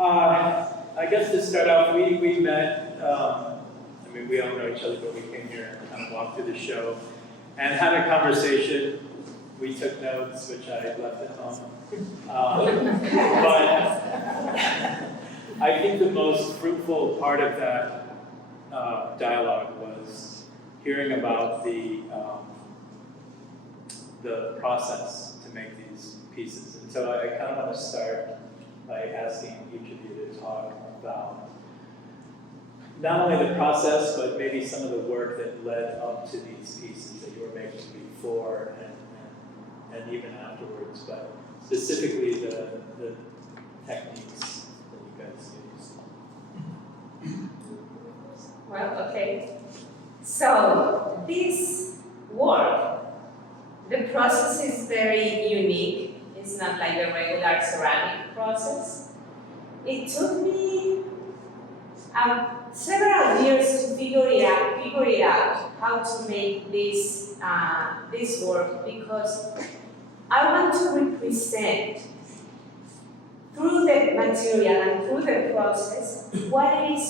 I guess to start off, we met, I mean, we all know each other, but we came here and kind of walked through the show and had a conversation. We took notes, which I left at home. But I think the most fruitful part of that dialogue was hearing about the process to make these pieces. And so I kind of want to start by asking each of you to talk about not only the process, but maybe some of the work that led up to these pieces that you were making before and even afterwards, but specifically the techniques that you guys use. Well, okay. So this work, the process is very unique. It's not like a regular ceramic process. It took me several years to figure it out how to make this this work, because I want to represent through the material and through the process what it is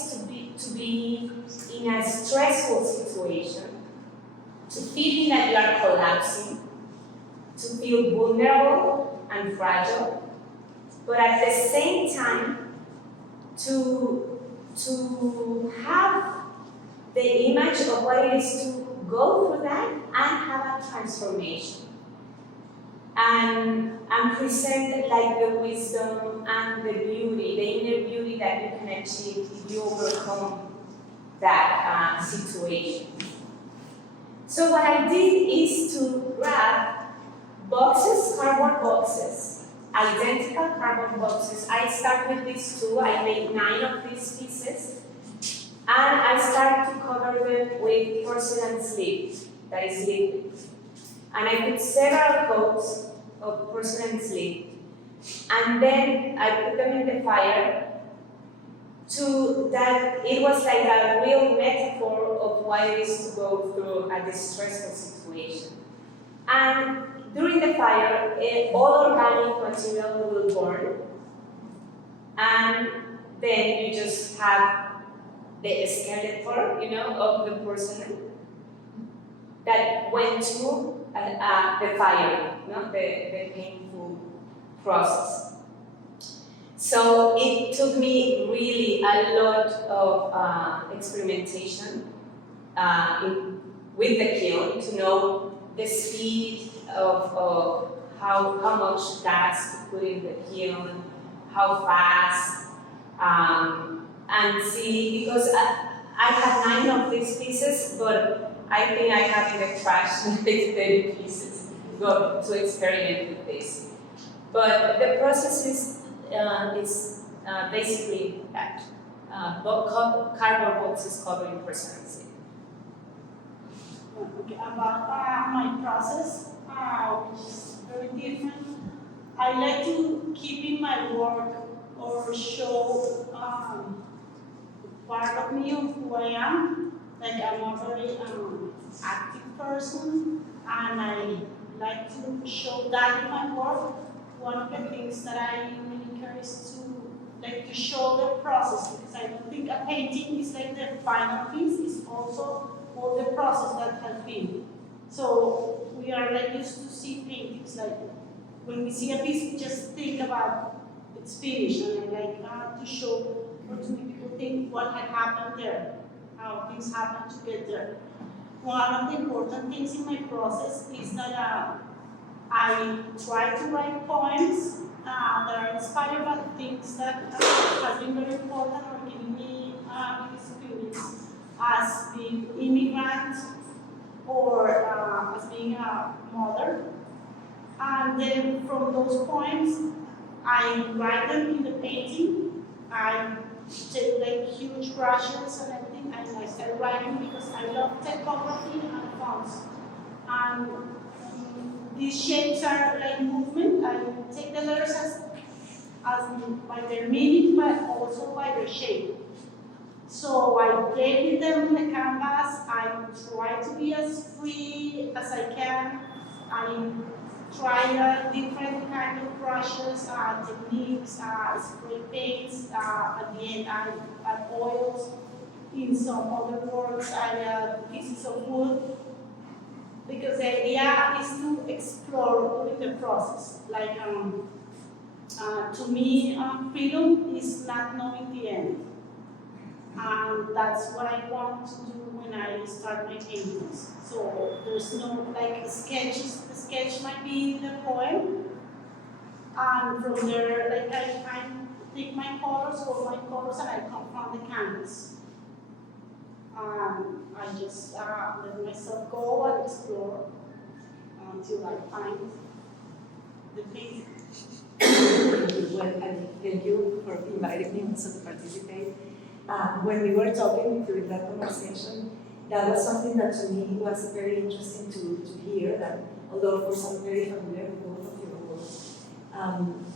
to be in a stressful situation, to feeling that you are collapsing, to feel vulnerable and fragile, but at the same time to have the image of what it is to go through that and have a transformation. And present like the wisdom and the beauty, the inner beauty that you can achieve if you overcome that situation. So what I did is to grab boxes, cardboard boxes, identical cardboard boxes. I start with these two. I made 9 of these pieces, and I started to cover them with porcelain sleeve that is liquid. And I put several coats of porcelain sleeve, and then I put them in the fire to that it was like a real metaphor of what it is to go through a distressful situation. And during the fire, all organic material will burn, and then you just have the skeleton, of the porcelain that went through the fire, the painful process. So it took me really a lot of experimentation with the kiln to know the speed of how much gas to put in the kiln, how fast, and see, because I had 9 of these pieces, but I think I have in the trash like 30 pieces to experiment with this. But the process is basically that. Cardboard boxes covered in porcelain sleeve. Okay, about my process, which is very different. I like to keep in my work or show part of me of who I am. Like I'm a very active person, and I like to show that in my work. One of the things that I really care is to show the process, because I don't think a painting is like the final piece. It's also all the process that has been. So we are like used to see paintings like when we see a piece, we just think about its finish, and I like to show or to make people think what had happened there, how things happen to get there. One of the important things in my process is that I try to write poems that are inspired by things that have been very important or giving me experience as being immigrant or as being a mother. And then from those poems, I write them in the painting. I take like huge brushes and everything, and I start writing because I love typography and fonts. And these shapes are like movement. I take the letters as by their meaning, but also by their shape. So I play with them on the canvas. I try to be as free as I can. I try different kind of brushes, techniques, spray paints, at the end I add oils. In some other works, I add pieces of wood, because the idea is to explore during the process. Like, to me, freedom is not knowing the end. And that's what I want to do when I start my paintings. So there's no like sketches. The sketch might be the poem, and from there, like I take my colors and I come from the canvas. I just let myself go and explore until I find the painting. Well, and thank you for inviting me also to participate. When we were talking during that conversation, that was something that to me was very interesting to hear, that although of course I'm very familiar with both of your work,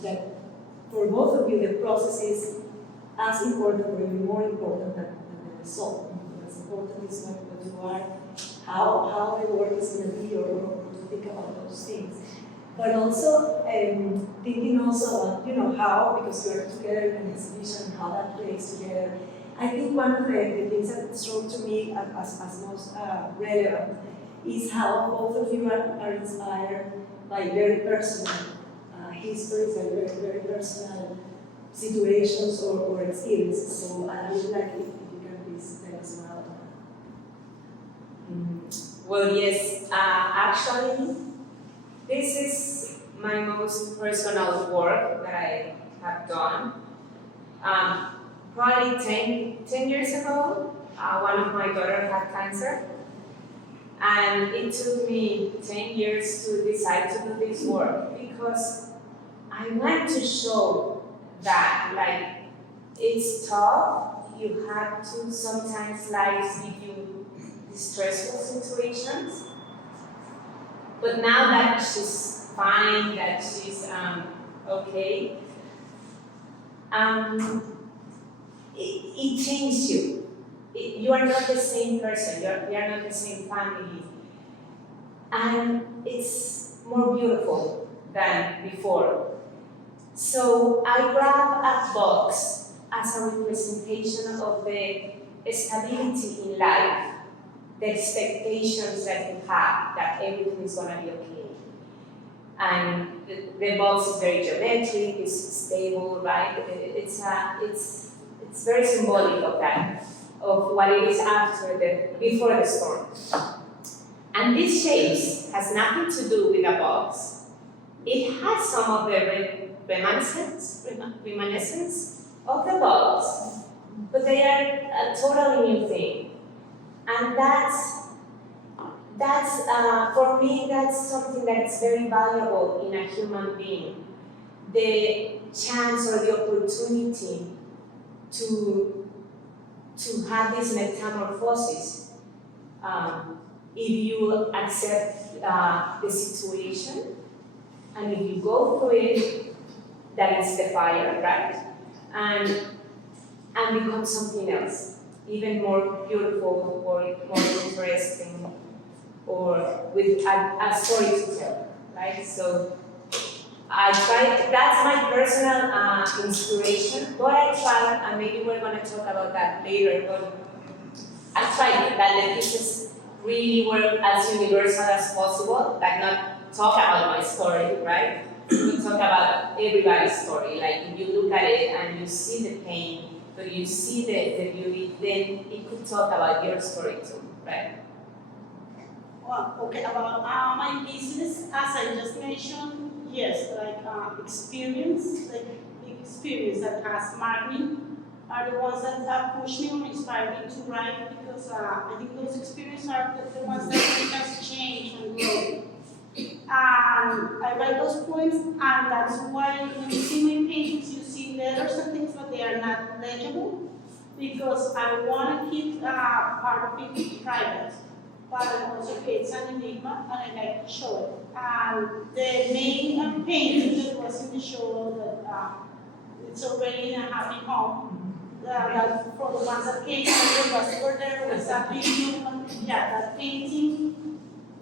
that for both of you the process is as important or even more important than the result. What's important is what you are, how the work is going to be, or to think about those things. But also thinking also about, how, because we are together in an exhibition, how that plays together. I think one of the things that struck to me as most relevant is how both of you are inspired by very personal histories and very personal situations or experiences. So I would like if you can please tell us more about that. Well, yes, actually, this is my most personal work that I have done. Probably 10 years ago, one of my daughters had cancer. And it took me 10 years to decide to do this work because I want to show that, like, it's tough. You have to sometimes life give you stressful situations. But now that she's fine, that she's okay, it changes you. You are not the same person, you are not the same family. And it's more beautiful than before. So I grab a box as a representation of the stability in life, the expectations that you have, that everything is going to be okay. And the box is very geometric, it's stable, right? It's very symbolic of that, of what it is before the storm. And these shapes has nothing to do with a box. It has some of the reminiscence of the box, but they are a totally new thing. And that's for me, that's something that's very valuable in a human being. The chance or the opportunity to have this metamorphosis. If you accept the situation, and if you go through it, that is the fire, right? And become something else, even more beautiful or more interesting, or with a story to tell, right? So I try, that's my personal inspiration, but I try, and maybe we're going to talk about that later, but I try that the pieces really work as universal as possible, like not talk about my story, right? We talk about everybody's story, like if you look at it and you see the pain, but you see the beauty, then it could talk about your story too, right? Well, okay, about my business, as I just mentioned, yes, like experience, like big experience that has marked me, are the ones that have pushed me or inspired me to write, because I think those experiences are the ones that make us change and grow. I write those poems, and that's why when you see my paintings, you see letters and things, but they are not legible, because I want to keep part of it private. But it also creates an enigma, and I like to show it. And the main painting that was in the show, that it's already in a happy home. That for the ones that came, the ones were there was a big human, that painting.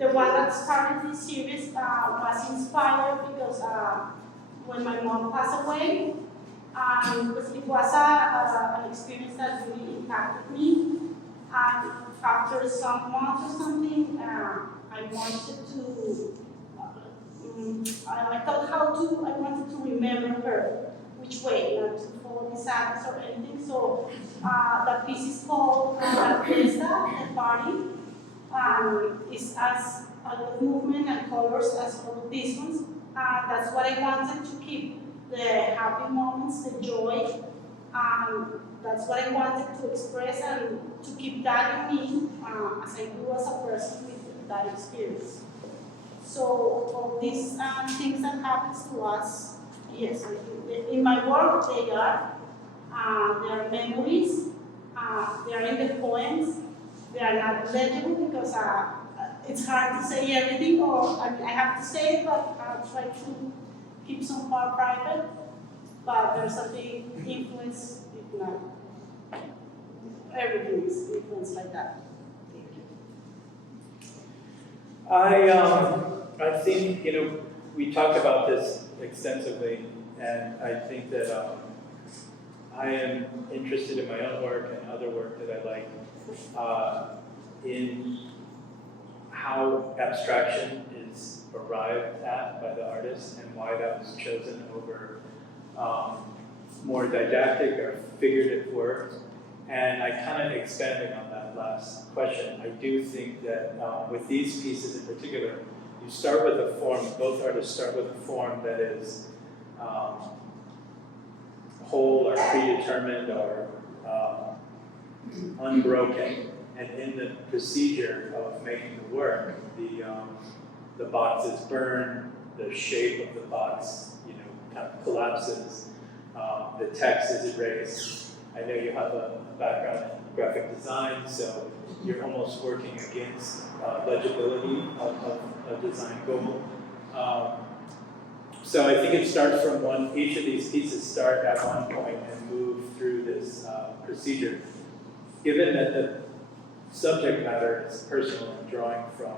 the one that started this series was inspired because when my mom passed away, because it was an experience that really impacted me. And after some months or something, I wanted to, I thought I wanted to remember her, which way, not to follow the sadness or anything. So the piece is called La Fiesta, the party. It's as a lot of movement and colors as all of these ones. That's what I wanted to keep, the happy moments, the joy. That's what I wanted to express and to keep that in me as I grew as a person with that experience. So all these things that happens to us, yes, in my work they are memories, they are in the poems, they are not legible because it's hard to say everything, or I have to say it, but I'll try to keep some part private. But there's a big influence, if not everything is influenced like that. Thank you. I think, we talked about this extensively, and I think that I am interested in my own work and other work that I like in how abstraction is arrived at by the artist and why that was chosen over more didactic or figurative work. And I kind of expanding on that last question. I do think that with these pieces in particular, you start with a form, both artists start with a form that is whole or predetermined or unbroken. And in the procedure of making the work, the box is burned, the shape of the box, kind of collapses, the text is erased. I know you have a background in graphic design, so you're almost working against legibility of a design goal. So I think it starts from each of these pieces start at one point and move through this procedure. Given that the subject matter is personal and drawing from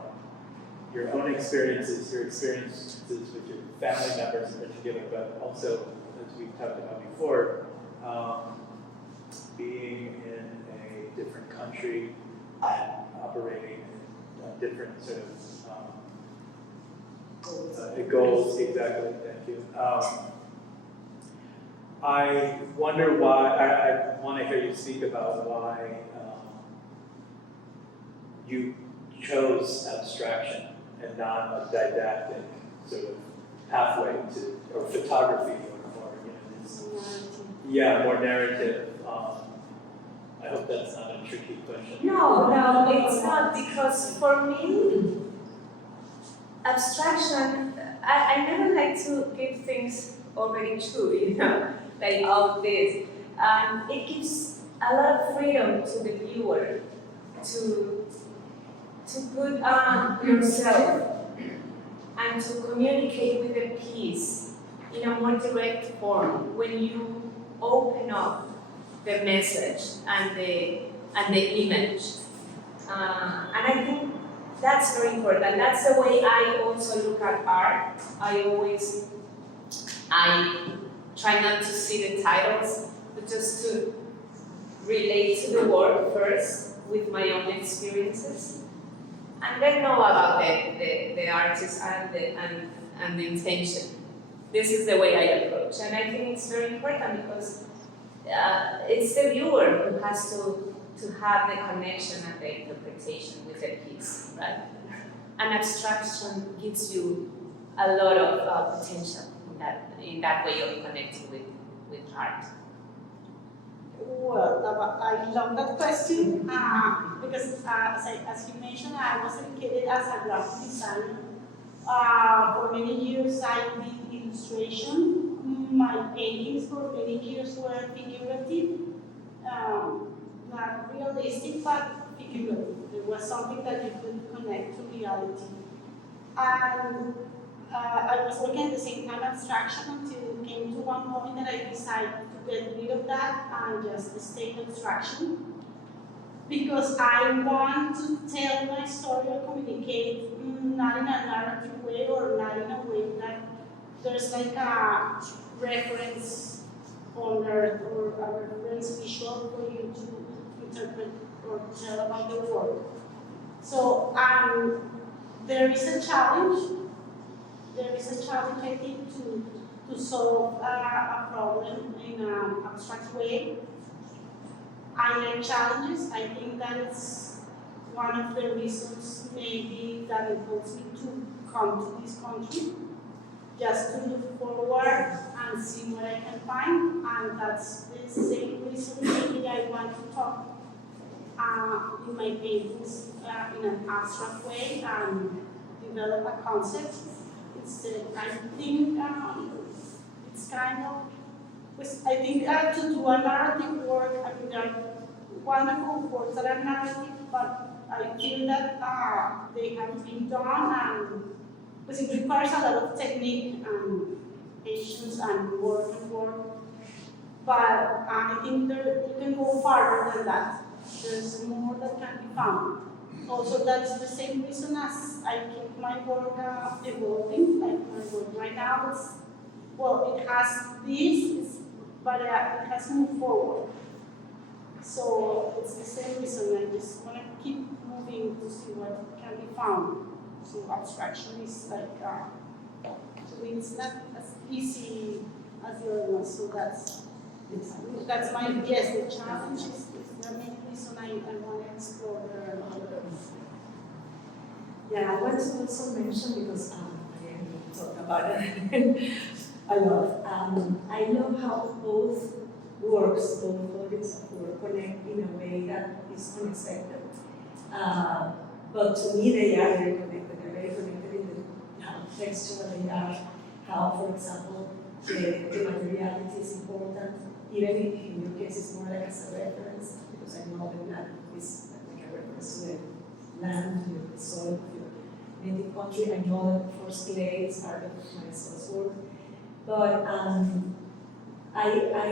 your own experiences, your experiences with your family members in particular, but also, as we've talked about before, being in a different country and operating in different sort of goals, exactly, thank you. I wonder why, I want to hear you speak about why you chose abstraction and not a didactic sort of pathway to, or photography, or this, more narrative. I hope that's not a tricky question. No, it's not, because for me, abstraction, I never like to give things already true, like all this. It gives a lot of freedom to the viewer to put on yourself and to communicate with the piece in a more direct form when you open up the message and the image. And I think that's very important. That's the way I also look at art. I try not to see the titles, but just to relate to the work first with my own experiences. And then know about the artist and the intention. This is the way I approach, and I think it's very important because it's the viewer who has to have the connection and the interpretation with the piece, right? And abstraction gives you a lot of potential in that way of connecting with art. Well, I love that question because, as you mentioned, I was educated as a graphic designer. For many years, I did illustration. My paintings for many years were figurative, not realistic, but figurative. It was something that you could connect to reality. And I was working at the same time abstraction until it came to one point that I decided to get rid of that and just stay abstraction. because I want to tell my story or communicate not in a narrative way or not in a way that there's like a reference on earth or a reference visual for you to interpret or tell about the world. So there is a challenge. There is a challenge, I think, to solve a problem in an abstract way. I like challenges. I think that's one of the reasons maybe that impels me to come to this country, just to look forward and see what I can find. And that's the same reason maybe I want to talk in my paintings in an abstract way and develop a concept. I think it's kind of, I think to do a narrative work, I mean, there are wonderful works that are narrative, but I feel that they have been done and it requires a lot of technique and patience and work. But I think you can go farther than that. There's more that can be found. Also, that's the same reason as I keep my work evolving. Like my work right now it has this, but it has moved forward. So it's the same reason. I just want to keep moving to see what can be found. So abstraction is like, to me it's not as easy as the other one. So that's my guess. The challenge is the main reason I want to explore the other. Yeah, I want to also mention, because again, we talked about it a lot. I love how both works, both bodies of work connect in a way that is unexpected. But to me, they are very connected. They're very connected in how textual they are, how, for example, the materiality is important, even if in your case it's more like as a reference, because I know that land is like a reference to the land, to the soil of your native country. I know that, of course, clay is part of Marisol's work. But I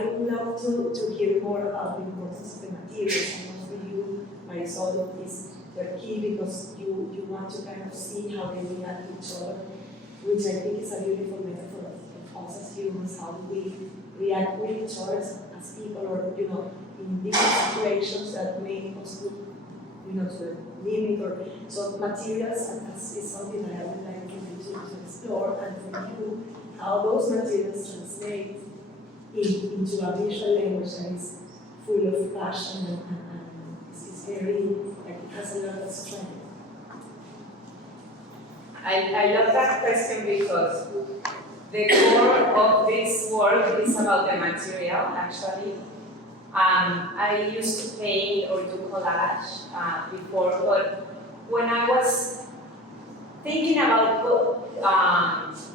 would love to hear more about the importance of the materials. I know for you, Marisol, is the key because you want to kind of see how they react to each other, which I think is a beautiful metaphor of us as humans, how we react with each other as people, or in different situations that may us to the limit. Or so materials is something that I would like you to explore, and for you, how those materials translate into a visual language that is full of passion and is very, like, it has a lot of strength. I love that question because the core of this work is about the material, actually. I used to paint or do collage before, but when I was thinking about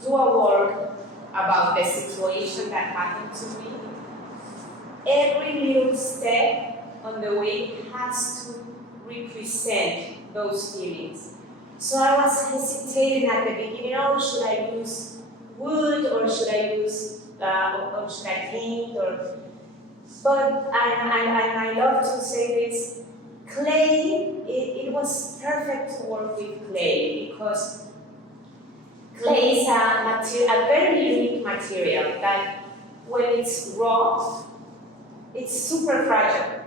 do a work about the situation that happened to me, every little step on the way has to represent those feelings. So I was hesitating at the beginning, should I use wood or should I use, or should I paint, but I love to say this, clay, it was perfect to work with clay because clay is a very unique material that when it's raw, it's super fragile.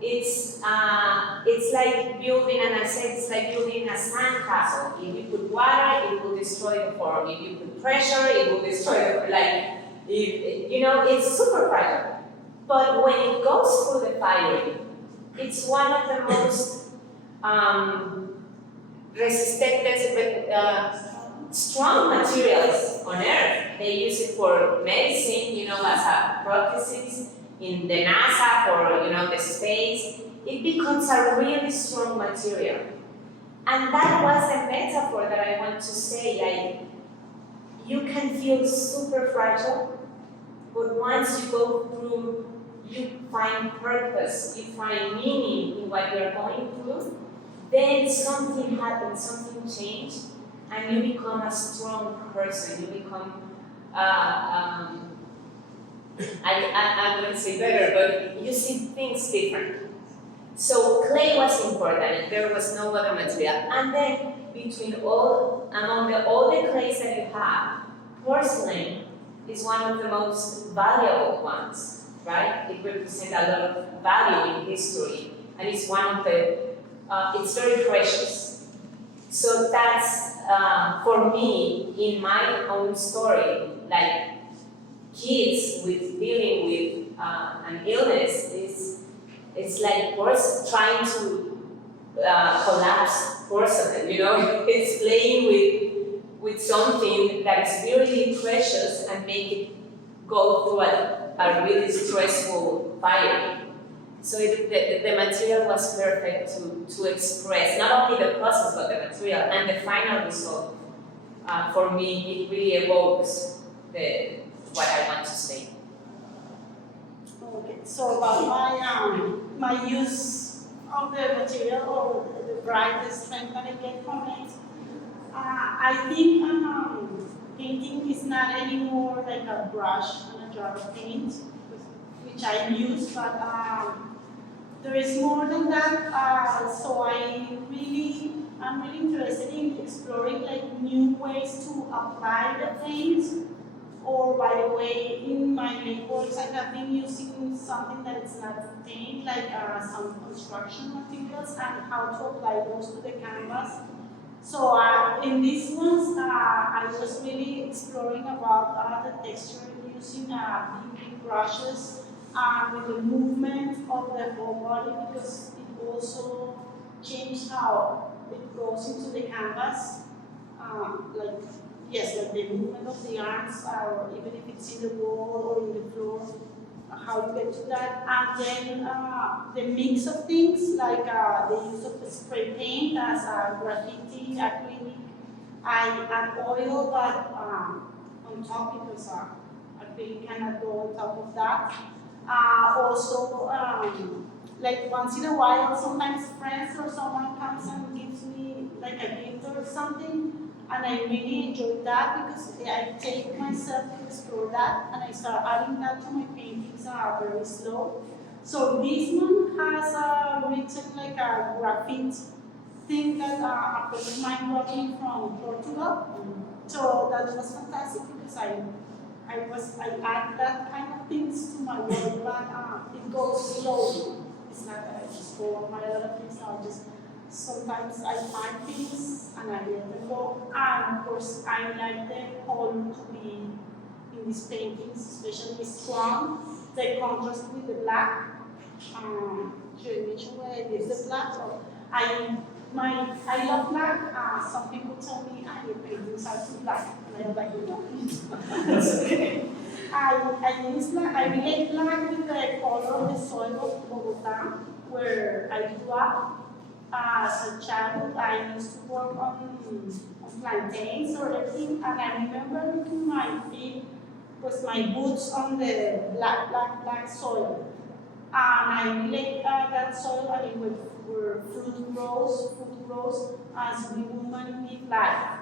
It's like building, and I said it's like building a sandcastle. If you put water, it will destroy the form. If you put pressure, it will destroy the it's super fragile. But when it goes through the fire, it's one of the most strong materials on earth. They use it for medicine, as a prosthesis in the NASA for the space. It becomes a really strong material. And that was a metaphor that I want to say, like, you can feel super fragile, but once you go through, you find purpose, you find meaning in what you're going through, then something happens, something changes, and you become a strong person. You become, I'm going to say better, but you see things different. So clay was important, there was no other material. And then among all the clays that you have, porcelain is one of the most valuable ones, right? It represents a lot of value in history, and it's one of the, it's very precious. So that's, for me, in my own story, like kids dealing with an illness, it's like trying to collapse porcelain, you know? It's playing with something that is really precious and make it go through a really stressful fire. So the material was perfect to express not only the process but the material, and the final result. For me, it really evokes what I want to say. Okay, so about my use of the material or the bright strength that I get from it, I think painting is not anymore like a brush and a jar of paint, which I use, but there is more than that. So I'm really interested in exploring like new ways to apply the paint. Or by the way, in my labels, I have been using something that is not paint, like some construction materials, and how to apply those to the canvas. So in these ones, I was really exploring about the texture using big brushes with the movement of the whole body, because it also changed how it goes into the canvas. Like the movement of the arms, or even if it's in the wall or in the floor, how you get to that. And then the mix of things, like the use of the spray paint as graffiti, acrylic, and oil, but on top, because acrylic cannot go on top of that. Also, like once in a while, sometimes friends or someone comes and gives me like a gift or something. And I really enjoy that, because I take myself to explore that, and I start adding that to my paintings very slow. So this one has written like a graffiti thing that a friend of mine brought me from Portugal. So that was fantastic, because I add that kind of things to my work, but it goes slowly. It's not that I just go on my other things, sometimes I find things and I let them go. And of course, I like the color to be in these paintings, especially strong. The contrast with the black. You mentioned where I use the black. So I love black. Some people tell me, your paintings are too black. And I'm like, no, that's okay. I use black. I relate black with the color of the soil of Bogota, where I grew up. As a child, I used to work on plantains or everything, and I remember looking my feet with my boots on the black soil. And I relate that soil, and it were fruit grows as we women live life.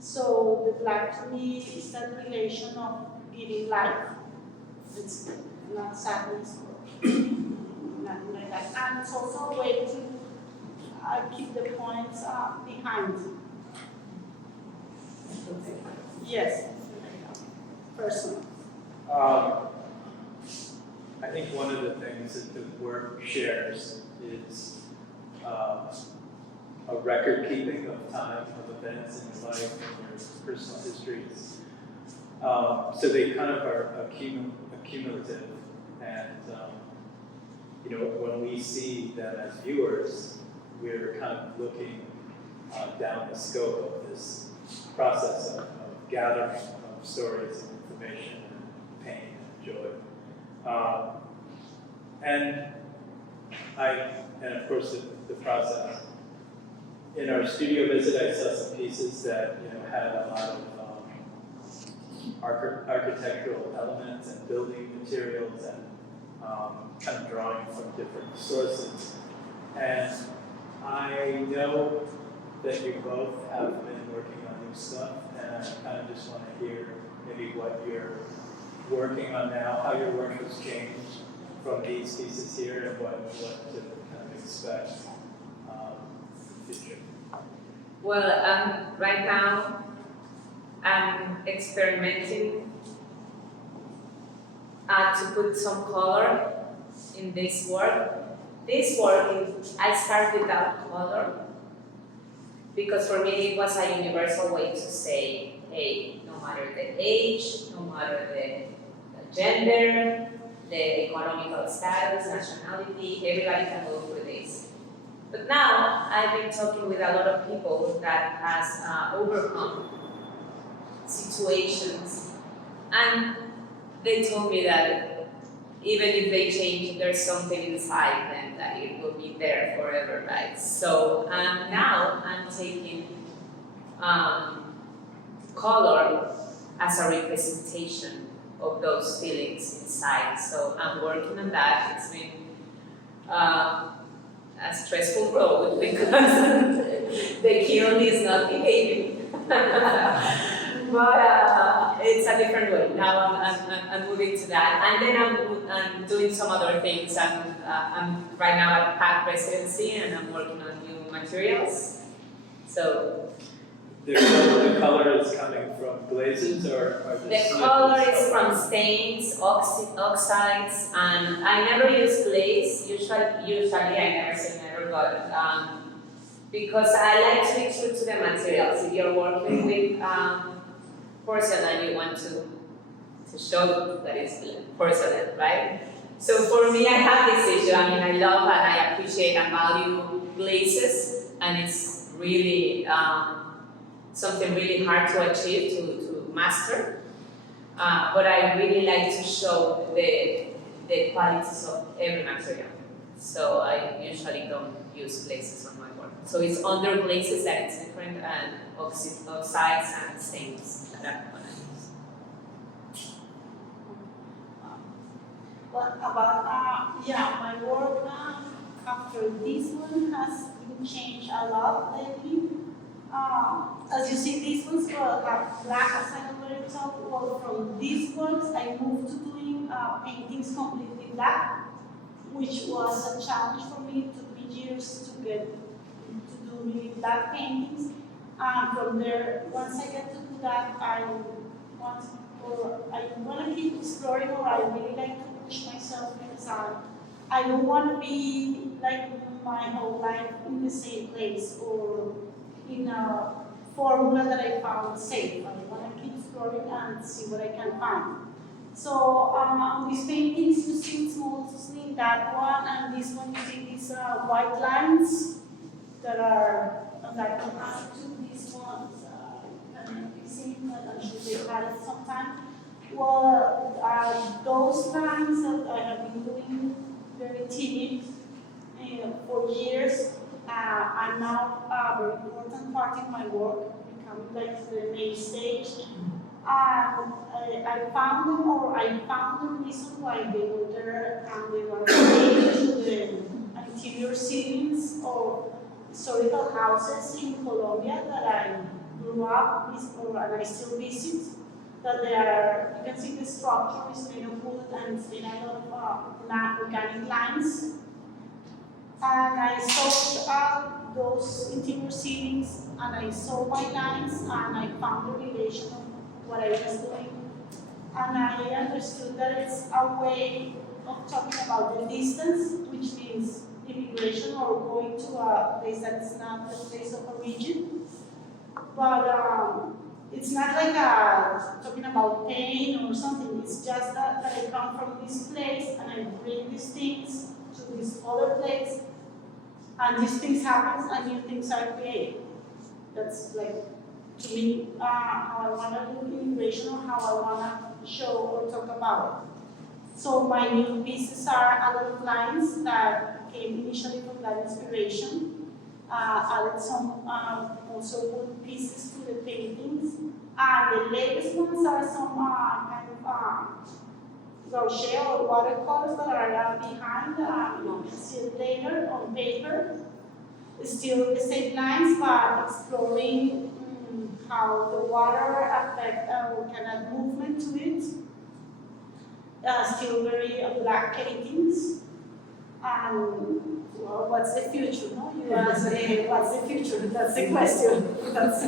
So the black to me is that relation of giving life. It's not sadness or nothing like that. And it's also a way to keep the points behind. Yes, personal. I think one of the things that the work shares is a record keeping of time, of events in your life and your personal histories. So they kind of are accumulative, and when we see them as viewers, we're kind of looking down the scope of this process of gathering of stories and information and pain and joy. And of course the process. In our studio visit, I saw some pieces that had a lot of architectural elements and building materials and kind of drawing from different sources. And I know that you both have been working on new stuff, and I kind of just want to hear maybe what you're working on now, how your work has changed from these pieces here and what to kind of expect in the future? Well, right now, I'm experimenting to put some color in this work. This work, I start without color because for me it was a universal way to say, hey, no matter the age, no matter the gender, the economical status, nationality, everybody can go through this. But now I've been talking with a lot of people that has overcome situations, and they told me that even if they change, there's something inside them that it will be there forever, right? So now I'm taking color as a representation of those feelings inside. So I'm working on that. It's been a stressful road because the kiln is not behaving. But it's a different way. Now I'm moving to that. And then I'm doing some other things. I'm right now at pack residency and I'm working on new materials. So The color is coming from glazes or the color is from stains, oxides, and I never use glaze. Usually I never say never, but because I like to be true to the materials. If you're working with porcelain, you want to show that it's porcelain, right? So for me, I have this issue. I mean, I love and I appreciate and value glazes, and it's really something really hard to achieve, to master. But I really like to show the qualities of every material. So I usually don't use glazes on my work. So it's under glazes that it's different, and oxides and stains that I'm gonna use. What about, my work after this one has been changed a lot lately. As you see, these ones have black, as I already talked. Well, from these ones, I moved to doing paintings completely black, which was a challenge for me. It took me years to get to do really black paintings. From there, once I get to do that, I want to keep exploring, or I really like to push myself because I don't want to be like my whole life in the same place or in a formula that I found safe. I want to keep exploring and see what I can find. So on these paintings, you see it's mostly that one, and this one you see these white lines that are that compared to these ones. I don't know if you've seen, but I'm sure they've had it sometime. Well, those lines that I have been doing very timid for years are now a very important part in my work, becoming like the main stage. I found them, or I found the reason why they were there, and they were related to the interior ceilings of historical houses in Colombia that I grew up with, and I still visit. That they are, you can see the structure is made of wood and it's made out of organic lines. And I saw those interior ceilings, and I saw my lines, and I found the relation of what I was doing. And I understood that it's a way of talking about the distance, which means immigration or going to a place that's not the place of origin. But it's not like talking about pain or something. It's just that I come from this place and I bring these things to this other place, and these things happen and new things are created. That's like, to me, how I want to do immigration, or how I want to show or talk about it. So my new pieces are a lot of lines that came initially from that inspiration. Added some also wood pieces to the paintings. The latest ones are some kind of gouache or watercolors that are behind. You can see it later on paper. It's still the same lines, but exploring how the water affects or can add movement to it. still very black paintings. Well, what's the future? No, you asked, what's the future? That's the question. That's